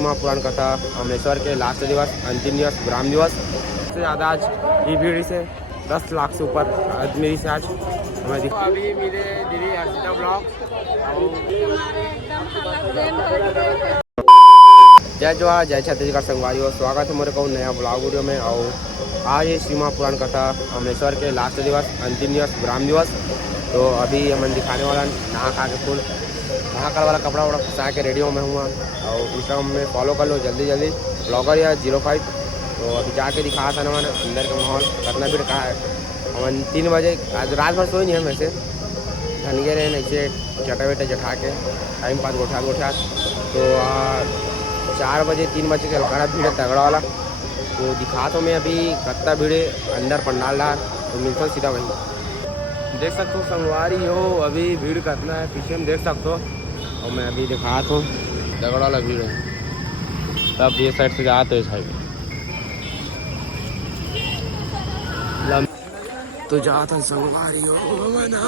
पुराण कथा अमलेश्वर के लास्ट दिवस, अंतिम दिवस, विराम दिवस। सबसे ज़्यादा आज ये भीड़ से 10 लाख से ऊपर आदमी से आज हमें दिखा। अभी मेरे दीदी अर्चिता ब्लॉग जय जवाहर जय छत्तीसगढ़ संगवारी, स्वागत है मेरे को नया ब्लॉग वीडियो में। और आज ये श्री पुराण कथा अमलेश्वर के लास्ट दिवस, अंतिम दिवस, विराम दिवस। तो अभी हमें दिखाने वाला नहा खा के फुल नहा वाला कपड़ा वपड़ा फंसा के रेडियो में हुआ। और इंस्टाग्राम में फॉलो कर लो जल्दी जल्दी, ब्लॉगर या 05। तो अभी जाके दिखा था ना मैंने अंदर का माहौल कितना भीड़ कहा है। हम 3 बजे आज रात भर सोई नहीं है, वैसे धनगे रहे नीचे चटा वेटा जठा के टाइम पास गोठा। तो 4 बजे 3 बजे के लगा भीड़ है तगड़ा वाला। तो दिखा तो मैं अभी कितना भीड़ है अंदर पंडाल रहा। तो मिलता हूँ सीधा वहीं, देख सकते हो संगवारी हो अभी भीड़ कितना है, पीछे में देख सकते हो। और मैं अभी दिखा तो तगड़ा वाला भीड़ है। तब ये साइड से जाते हैं साइड तो जाता संगवारी हो मना।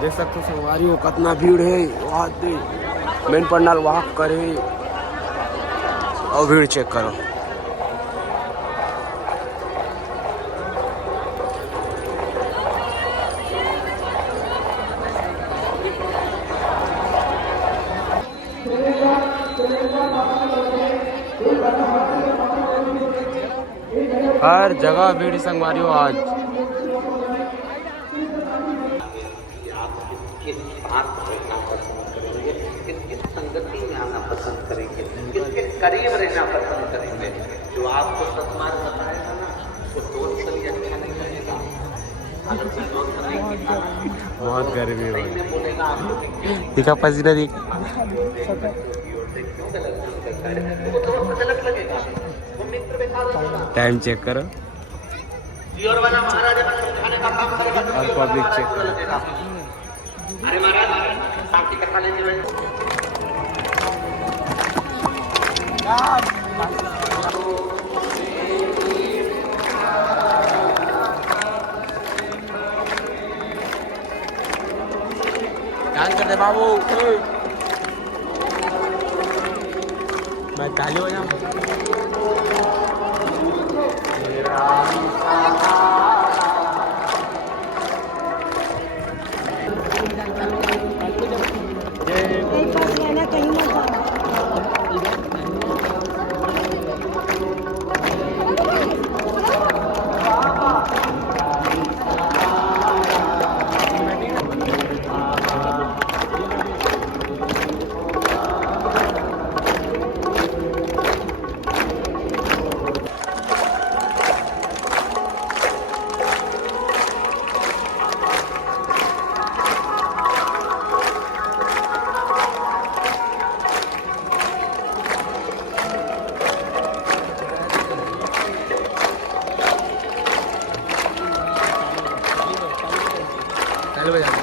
देख सकते हो संगवारी हो कितना भीड़ है। वहाँ मेन पंडाल वॉक करे और भीड़ चेक करो। हर जगह भीड़ संगवारी हो आज। संगति में आना पसंद करेंगे, किसके करीब रहना पसंद करेंगे। जो आपको सत्मार्ग बताएगा ना तो दोस्त से भी अच्छा नहीं लगेगा। बहुत गर्मी हो दिखा पसीना दिख टाइम चेक करो और पब्लिक चेक करो। अरे महाराज शांति कथा लेने में डांस कर दे बाबू, मैं ताली बजाऊं।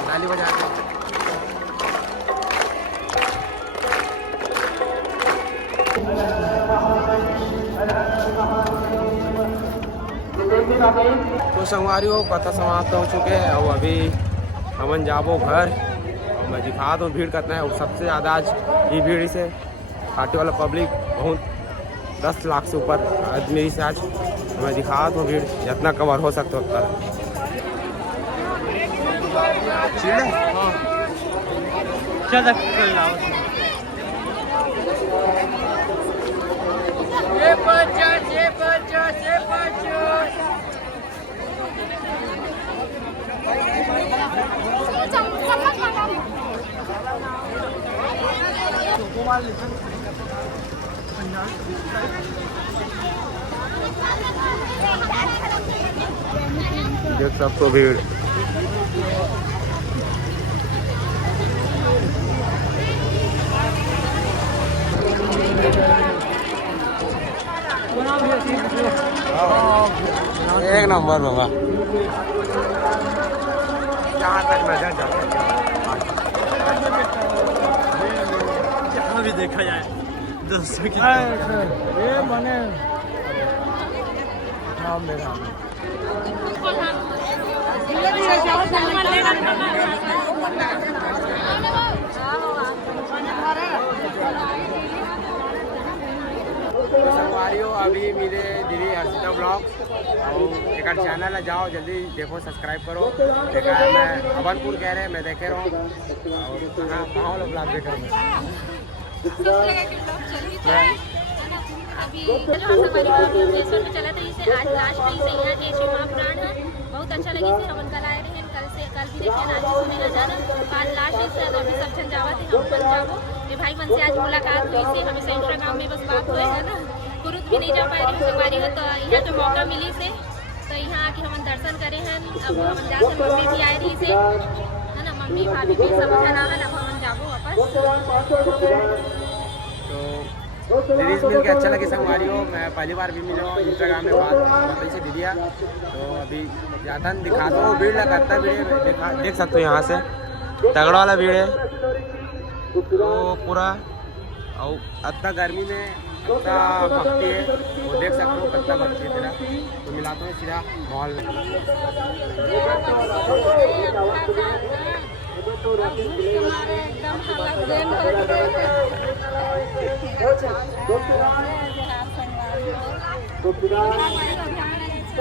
ताली बजा तो संगवारी हो कथा समाप्त हो चुके हैं। और अभी हमन जाबो घर। और मैं दिखा दूँ भीड़ कितना है। और सबसे ज़्यादा आज ये भीड़ से पार्टी वाला पब्लिक बहुत 10 लाख से ऊपर आदमी से आज मैं दिखा दूँ भीड़ जितना कवर हो सकता उतना। देख सबको भीड़ एक नंबर बाबा। जहाँ तक नजर जाता देखा जाए दोस्तों की ये मने हाँ मेरा संगवारियों अभी मेरे दीदी हर्षिता ब्लॉग और एक चैनल है, जाओ जल्दी देखो, सब्सक्राइब करो। देखा है मैं अवनपुर कह रहे हैं, मैं देखे रहा हूँ और कहाँ कहाँ वाला ब्लॉग देख रहा हूँ अभी चलो हम सब भुवनेश्वर में चला था, इसे आज लास्ट में इसे यहाँ के शिव महापुराण है, बहुत अच्छा लगी से हम कल आए रहे, कल भी देखे आज सुने ना जाना, आज लास्ट से अभी सब जन जावा थे हम कल जाओ ये भाई मन से आज मुलाकात हुई से, हमेशा इंस्टाग्राम में बस बात हुए है ना, कुरुत भी नहीं जा पाए रही संगवारी हो, तो यहाँ पे मौका मिली से तो यहाँ आके हम दर्शन करे हैं। अब हम जाते मम्मी भी आए रही से है ना, मम्मी भाभी भी सब जना है ना, हम जाबो वापस। तो दीदी से मिल के अच्छा लगे संगवारियों, मैं पहली बार भी मिला हूँ इंस्टाग्राम में बात बताई से दीदिया, तो अभी ज़्यादा दिखाता हूँ, भीड़ लगाता है, भीड़ देख सकते हो यहाँ से तगड़ा वाला भीड़ है, तो पूरा और इतना गर्मी में कितना भक्ति है वो देख सकते हो, कितना भक्ति है तेरा, तो मिलाता हूँ सीधा मॉल में।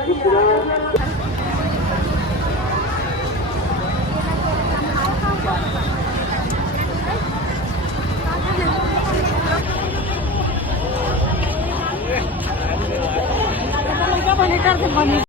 एकदम